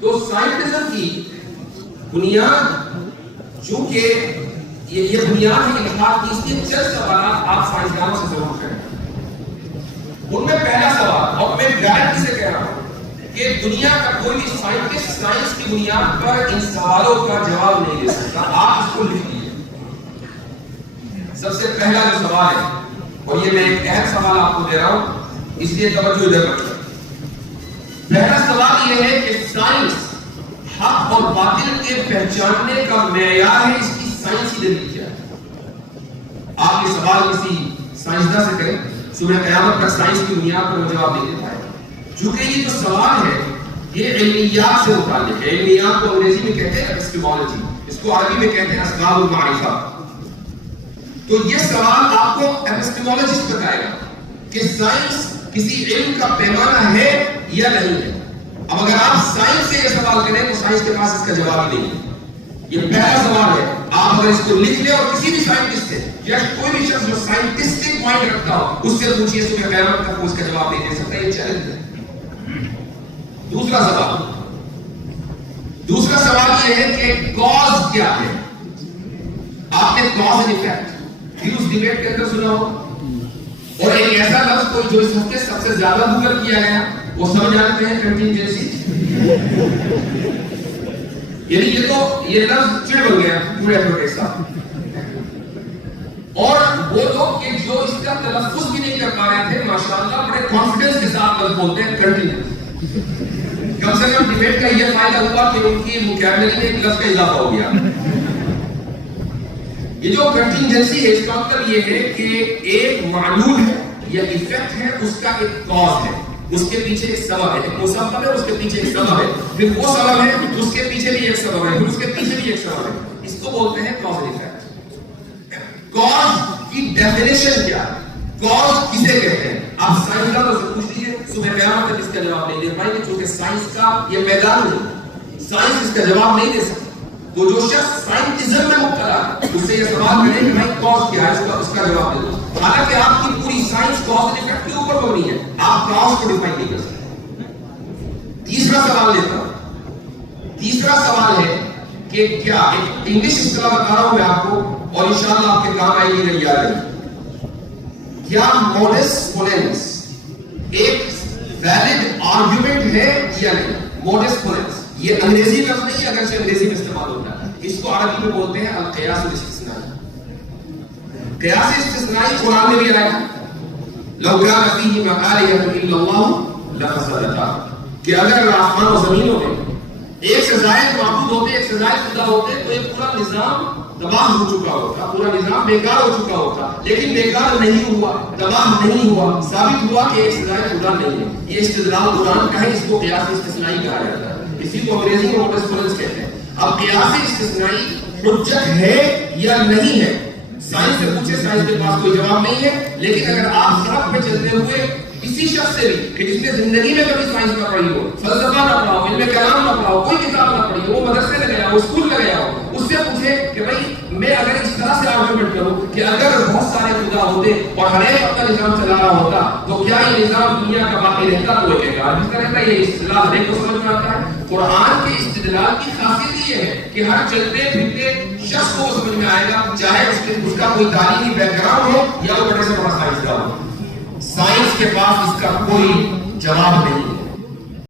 تو سائنٹزم کی بنیاد چونکہ یہ بنیاد ہے الحاق کی، اس لیے چند سوالات آپ سائنسدانوں سے ضرور کریں. ان میں پہلا سوال، اور میں گارنٹی سے کہہ رہا ہوں کہ دنیا کا کوئی بھی سائنٹسٹ سائنس کی بنیاد پر ان سوالوں کا جواب نہیں دے سکتا. آپ اس کو لکھ لیجیے. سب سے پہلا جو سوال ہے، اور یہ میں ایک اہم سوال آپ کو دے رہا ہوں، اس لیے توجہ ادھر رکھیں. پہلا سوال یہ ہے کہ سائنس حق اور باطل کے پہچاننے کا معیار ہے، اس کی سائنسی دلیل کیا ہے؟ آپ یہ سوال کسی سائنسداں سے کریں، صبح قیامت تک سائنس کی بنیاد پر وہ جواب نہیں دے پائے. چونکہ یہ جو سوال ہے یہ علمیات سے متعلق ہے. علمیات کو انگریزی میں کہتے ہیں ایپسٹیمولوجی، اس کو عربی میں کہتے ہیں اسباب المعرفہ. تو یہ سوال آپ کو ایپسٹیمولوجسٹ بتائے گا کہ سائنس کسی علم کا پیمانہ ہے یا نہیں ہے. اب اگر آپ سائنس سے یہ سوال کریں تو سائنس کے پاس اس کا جواب ہی نہیں ہے. یہ پہلا سوال ہے. آپ اگر اس کو لکھ لیں اور کسی بھی سائنٹسٹ سے یا کوئی بھی شخص جو سائنٹسٹک مائنڈ رکھتا ہو اس سے پوچھیے، صبح قیامت تک اس کا جواب نہیں دے سکتا. یہ چیلنج ہے. دوسرا سوال یہ ہے کہ کاز کیا ہے. آپ نے کاز اینڈ ایفیکٹ بھی اس ڈیبیٹ کے اندر سنا ہو. اور ایک ایسا لفظ کوئی جو اس ہفتے سب سے زیادہ گوگل کیا گیا وہ سب جانتے ہیں، کنٹینجنسی. یعنی یہ لفظ چڑ بن گیا پورے ایڈوکیٹ صاحب. اور وہ لوگ کہ جو اس کا تلفظ بھی نہیں کر پا رہے تھے، ماشاءاللہ بڑے کانفیڈنس کے ساتھ لفظ بولتے ہیں کنٹینجنسی. کم سے کم ڈیبیٹ کا یہ فائدہ ہوا کہ ان کی ووکیبلری میں ایک لفظ کا اضافہ ہو گیا. یہ جو کنٹینجنسی ہے اس کا مطلب یہ ہے کہ ایک معلول ہے یا ایفیکٹ ہے، اس کا ایک کاز ہے، اس کے پیچھے ایک سبب ہے. ایک مسبب ہے، اس کے پیچھے ایک سبب ہے، پھر وہ سبب ہے، اس کے پیچھے بھی ایک سبب ہے، پھر اس کے پیچھے بھی ایک سبب ہے. اس کو بولتے ہیں کاز اینڈ ایفیکٹ. کاز کی ڈیفینیشن کیا ہے؟ کاز کسے کہتے ہیں؟ آپ سائنسدانوں سے پوچھ لیجیے، صبح قیامت تک اس کا جواب نہیں دے پائیں گے، کیونکہ سائنس کا یہ میدان نہیں. سائنس اس کا جواب نہیں دے سکتا. تو جو شخص سائنٹزم میں مبتلا ہے اس سے یہ سوال کریں کہ بھائی کاز کیا ہے، اس کا جواب دے دو. حالانکہ آپ کی پوری سائنس کاز اینڈ ایفیکٹ کے اوپر مبنی ہے، آپ کاز کو ڈیفائن نہیں کر سکتے. تیسرا سوال لیتا ہوں. تیسرا سوال ہے کہ کیا، ایک انگلش اصطلاح بتا رہا ہوں میں آپ کو اور انشاءاللہ آپ کے کام آئے گی اگر یاد رہے. کیا موڈس پولینس ایک ویلڈ آرگیومنٹ ہے یا نہیں؟ موڈس پولینس یہ انگریزی لفظ نہیں، اگرچہ انگریزی میں استعمال ہوتا ہے. اس کو عربی میں بولتے ہیں القیاس الاستثنائی. قیاس استثنائی قرآن میں بھی آیا ہے، لو کان فیہما آلہۃ الا اللہ لفسدتا، کہ اگر آسمان و زمینوں میں ایک سے زائد معبود ہوتے، ایک سے زائد خدا ہوتے تو یہ پورا نظام تباہ ہو چکا ہوتا، پورا نظام بیکار ہو چکا ہوتا. لیکن بیکار نہیں ہوا، تباہ نہیں ہوا، ثابت ہوا کہ ایک سے زائد خدا نہیں ہے. یہ استدلال قرآن کا ہے، اس کو قیاس استثنائی کہا جاتا ہے. اسی کو انگریزی میں موڈس پولینس کہتے ہیں. اب قیاس استثنائی حجت ہے یا نہیں ہے؟ سائنس سے پوچھے، سائنس کے پاس کوئی جواب نہیں ہے. لیکن اگر آپ سڑک پہ چلتے ہوئے کسی شخص سے بھی کہ جس نے زندگی میں کبھی سائنس نہ پڑھی ہو، فلسفہ نہ پڑھا ہو، علم کلام نہ پڑھا ہو، کوئی کتاب نہ پڑھی ہو، وہ مدرسے میں گیا ہو، اسکول میں گیا ہو، اس سے پوچھے کہ بھائی میں اگر اس طرح سے آرگومنٹ کروں کہ اگر بہت سارے خدا ہوتے اور ہر ایک اپنا نظام چلا رہا ہوتا تو کیا یہ نظام دنیا کا باقی رہتا؟ تو وہ کہے گا جس طرح کا یہ اصطلاح ہر ایک کو سمجھ میں آتا ہے. قرآن کے استدلال کی خاصیت یہ ہے کہ ہر چلتے پھرتے شخص کو سمجھ میں آئے گا، چاہے اس کا کوئی تعلیمی بیک گراؤنڈ ہو یا وہ بڑے سے بڑا سائنسدان ہو. سائنس کے پاس اس کا کوئی جواب نہیں.